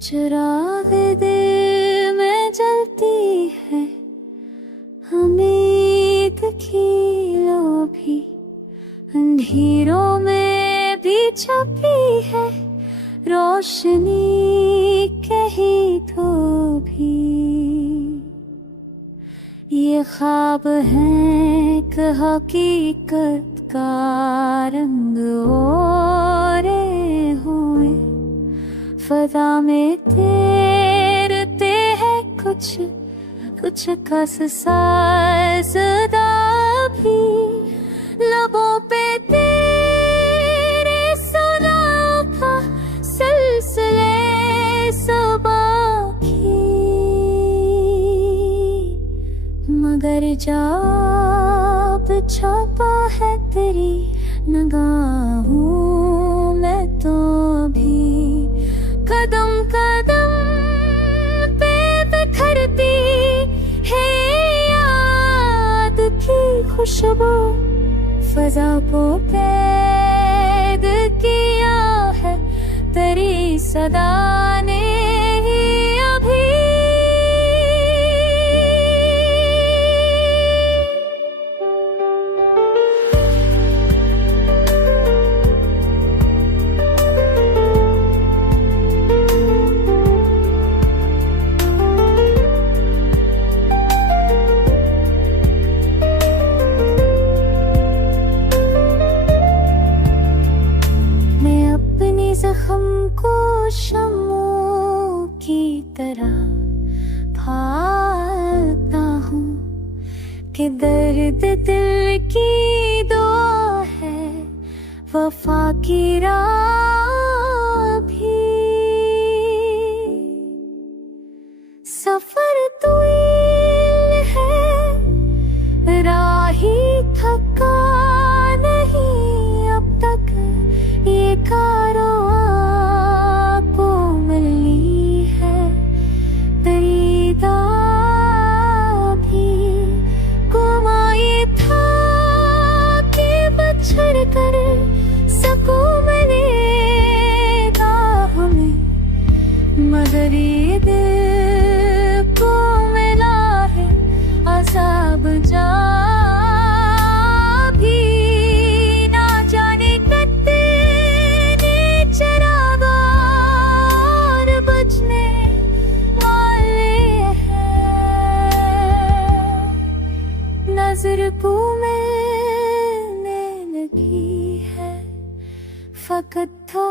चिराग दिल में जलती है, उम्मीद की लो भी अंधेरों में भी छपी है, रोशनी कहीं तो भी। ये ख्वाब है कि हकीकत का रंग ओरे हुए, फजा में तैरते हैं कुछ कुछ कस सदा भी, लबों पे तेरे सलाम का सिलसिले सबा की, मगर जब छुपा है तेरी निगाहों में तो भी कदम कदम पे बिखरती है याद की खुशबू, फजा को कैद किया है तेरी सदा ने ही अभी। जख्म को शमों की तरह भागता हूँ कि दर्द दिल की दुआ है, वफा की राह भी। सफर तवील है, राही थका नहीं अब तक, ये कारो कर सकूं मिलेगा हमें, मगर ये दिल को मिला है अज़ाब जा भी। ना जाने कितने चिराग और बजने वाले हैं, नजर को फकत था